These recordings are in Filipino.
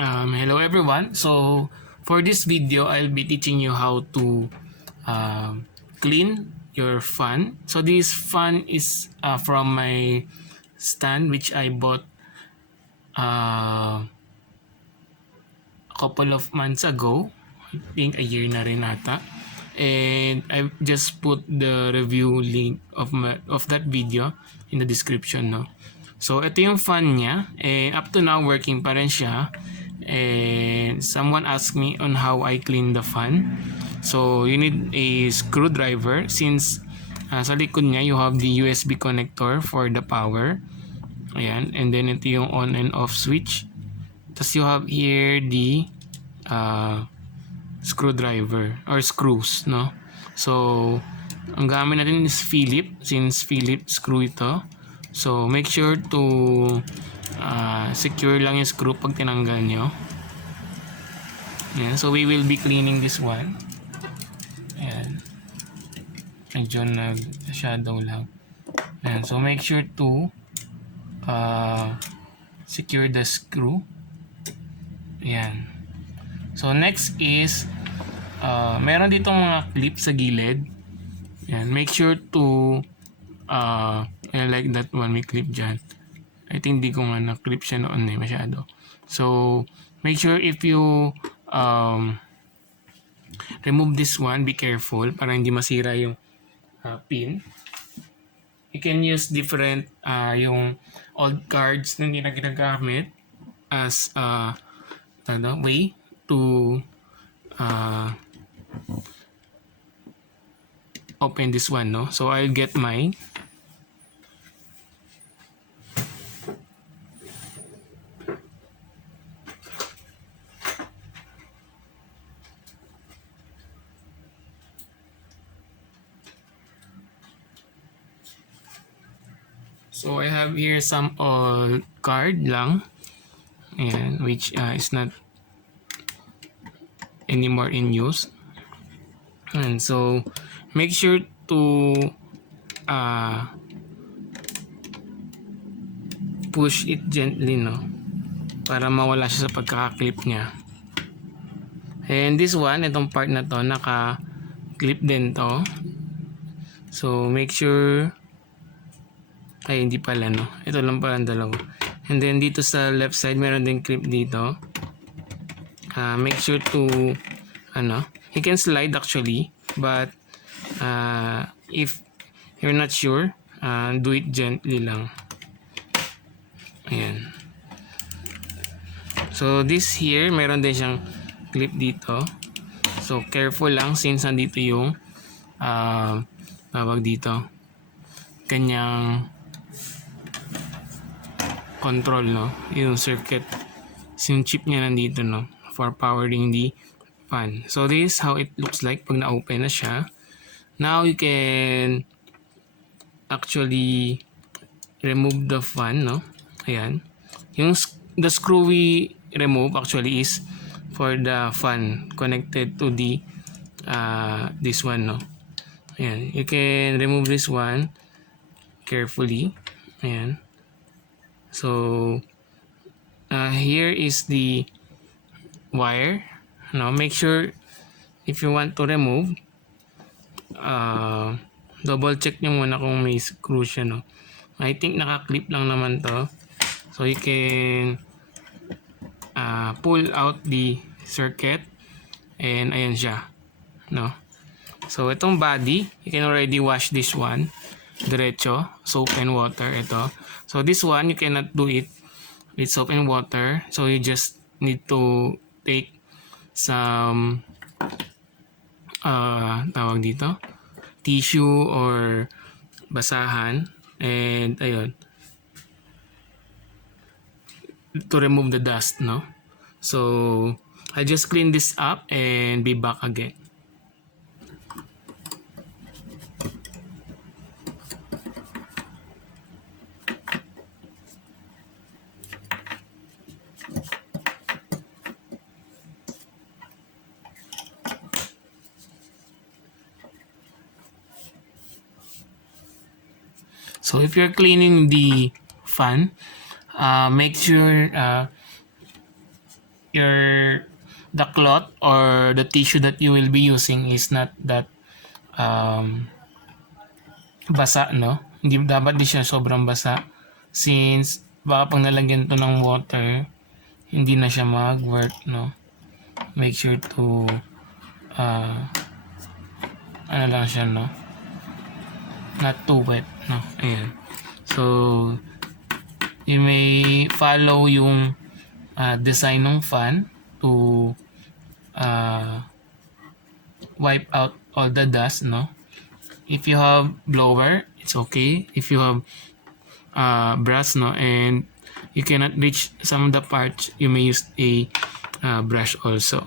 Hello everyone. So for this video, I'll be teaching you how to clean your fan. So this fan is from my stand which I bought a couple of months ago. I think a year na rin ata. And I just put the review link of that video in the description, no. So ito yung fan niya, and up to now working pa rin siya. And someone asked me on how I clean the fan. So you need a screwdriver since sa likod niya you have the USB connector for the power. Ayan, and then ito yung on and off switch. Tapos you have here the screwdriver or screws, no? So ang gamit natin is Philip, since Philip screw ito. So make sure to secure lang yung screw pag tinanggal nyo. Ayan, so we will be cleaning this one. Ayan, medyo nag-shadow lang. Ayan, so make sure to secure the screw. Ayan. So next is meron ditong mga clip sa gilid. Ayan, make sure to like that one, may clip dyan. I think di ko nga na-clip siya noon masyado. So make sure if you remove this one, be careful para hindi masira yung pin. You can use different yung old cards na hindi na ginagamit as way to open this one, no? So I'll get mine. So I have here some old card lang, and which is not anymore in use. And so make sure to push it gently, no, para mawala siya sa pagkaka-clip niya. And this one, itong part na to, naka-clip din to. So make sure, ay hindi pala, no, ito lang pala ang dalawa. And then dito sa left side meron din clip dito. Make sure to you can slide actually, but if you're not sure, do it gently lang. Ayan. So this here, meron din siyang clip dito. So careful lang since nandito yung tawag dito, kanyang control, no, yung circuit, yung chip niya nandito, no, for powering the fan. So this is how it looks like pag na-open na siya. Now you can actually remove the fan, no. Ayan, yung the screw we remove actually is for the fan connected to the this one, no. Ayan, you can remove this one carefully. Ayan. So here is the wire. Now make sure if you want to remove, double check nyo muna kung may screw siya, no. I think naka-clip lang naman to. So you can pull out the circuit, and ayan siya, no. So itong body, you can already wash this one diretso, soap and water ito. So this one you cannot do it with soap and water, so you just need to take some tawag dito, tissue or basahan, and ayun, to remove the dust, no. So I just clean this up and be back again. So if you're cleaning the fan, make sure your the cloth or the tissue that you will be using is not that basa, no? Hindi dapat di siya sobrang basa since baka pag nalagyan to ng water, hindi na siya mag-work, no? Make sure to uh, ano lang siya, no? Not too wet, no? Ayan. So, you may follow yung design ng fan to uh, wipe out all the dust, no? If you have blower, it's okay. If you have brush, no, and you cannot reach some of the parts, you may use a brush also.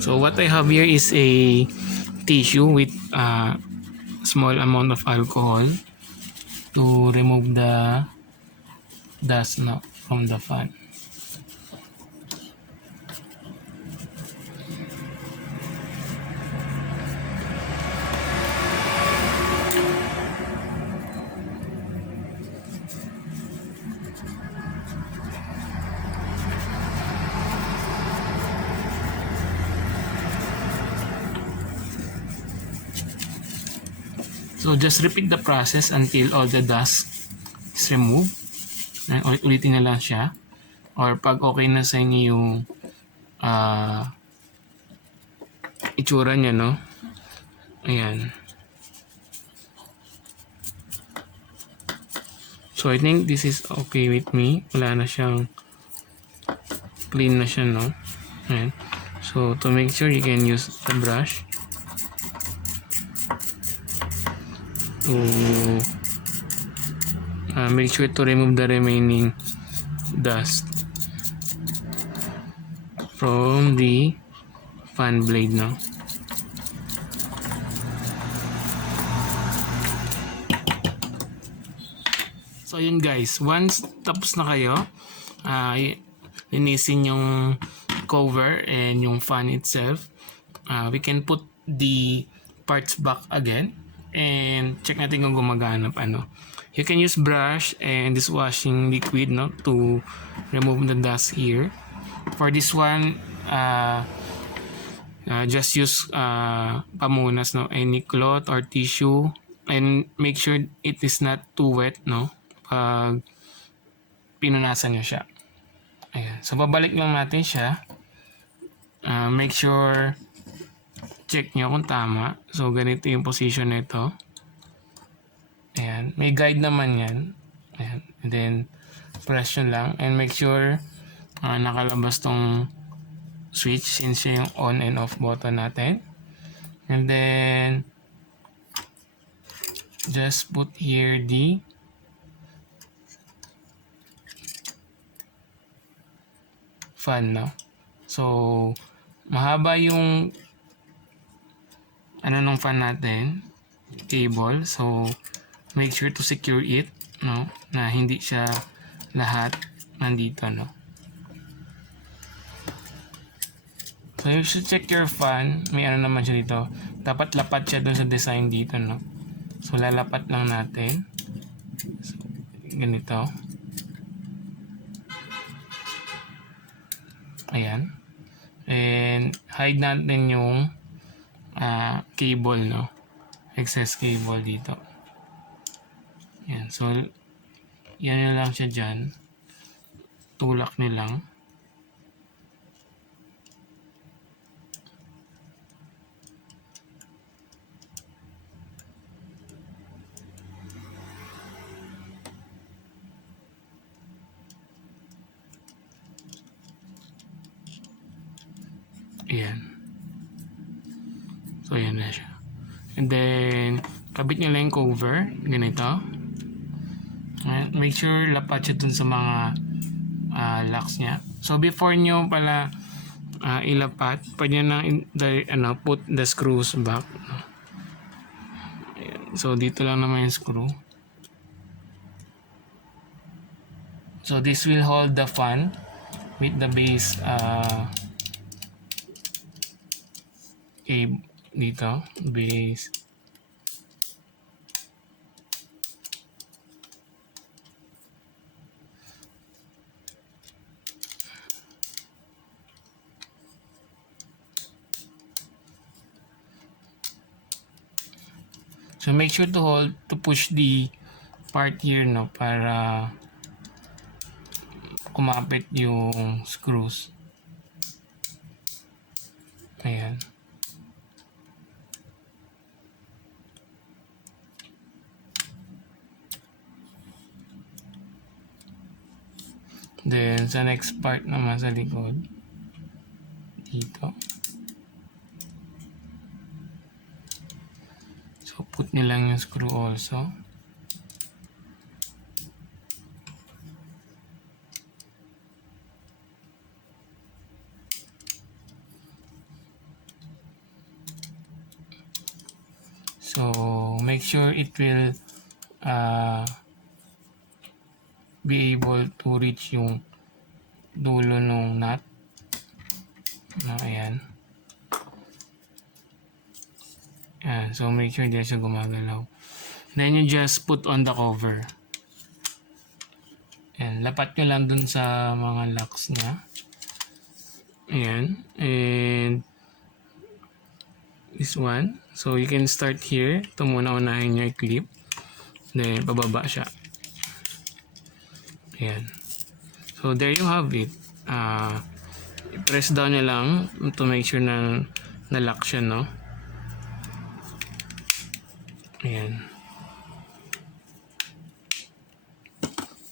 So what I have here is a tissue with small amount of alcohol to remove the dust, no, from the fan. So just repeat the process until all the dust is removed. Ulit-ulitin na lang siya. Or pag okay na sa inyo yung itsura niya, no? Ayan. So I think this is okay with me. Wala na siyang clean na siya, no? Ayan. So to make sure, you can use the brush to make sure to remove the remaining dust from the fan blade, no? So yun guys, once tapos na kayo, linisin yung cover and yung fan itself, we can put the parts back again and check natin kung gumagana pa, no? You can use brush and dishwashing liquid, no, to remove the dust here. For this one, just use pamunas, no, any cloth or tissue, and make sure it is not too wet, no, pag pinunasan nyo siya. Ayan. So babalik lang natin siya. Make sure check nyo kung tama. So ganito yung position nito. Ayan. May guide naman yan. Ayan. And then press nyo lang and make sure nakalabas tong switch since siya yung on and off button natin. And then just put here the fan, no? So mahaba yung ano ng fan natin, cable. So make sure to secure it, no, na hindi siya lahat nandito, no? So you should check your fan. May ano naman siya dito. Dapat lapat siya dun sa design dito, no? So lalapat lang natin. So, ganito. Ayan. And hide natin yung cable, no? Excess cable dito. Ayan. So yan na lang siya dyan. Tulak nyo lang. Ayan. So, ayan na siya. And then, kabit nyo lang yung cover. Ganito. Ayan. Make sure lapat siya dun sa mga locks niya. So, before nyo pala ilapat, pwede nyo na put the screws back. Ayan. So, dito lang naman yung screw. So this will hold the fan with the base Abe dito, base. So make sure to push the part here, no, para kumapit yung screws. Ayan. Then sa next part naman sa likod, dito. So put nyo lang yung screw also. So make sure it will be able to reach yung dulo ng nut. Ayan. Ayan. So make sure hindi siya gumagalaw. Then you just put on the cover. Ayan. Lapat nyo lang dun sa mga locks niya. Ayan. And this one. So you can start here. Ito muna unahin nyo i-clip. Then pababa siya. Ayan. So there you have it. Press down nyo lang to make sure na na-lock siya, no? Ayan.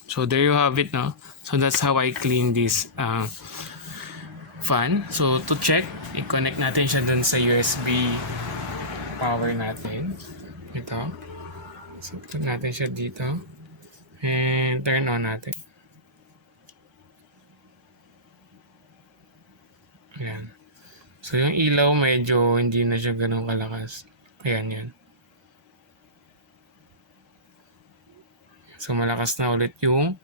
So there you have it, no? So that's how I clean this fan. So to check, i-connect natin siya dun sa USB power natin. Ito. So put natin siya dito. And turn on natin. Ayan. So yung ilaw medyo hindi na siya ganun kalakas. Ayan yan. So malakas na ulit yung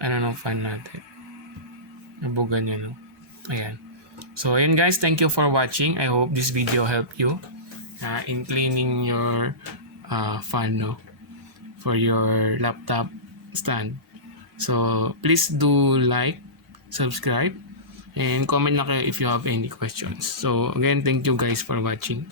ng fan natin. Nabugan niya, no? Ayan. So ayun guys, thank you for watching. I hope this video helped you in cleaning your fan, no? For your laptop stand. So please do like, subscribe, and comment na kayo if you have any questions. So again, thank you guys for watching.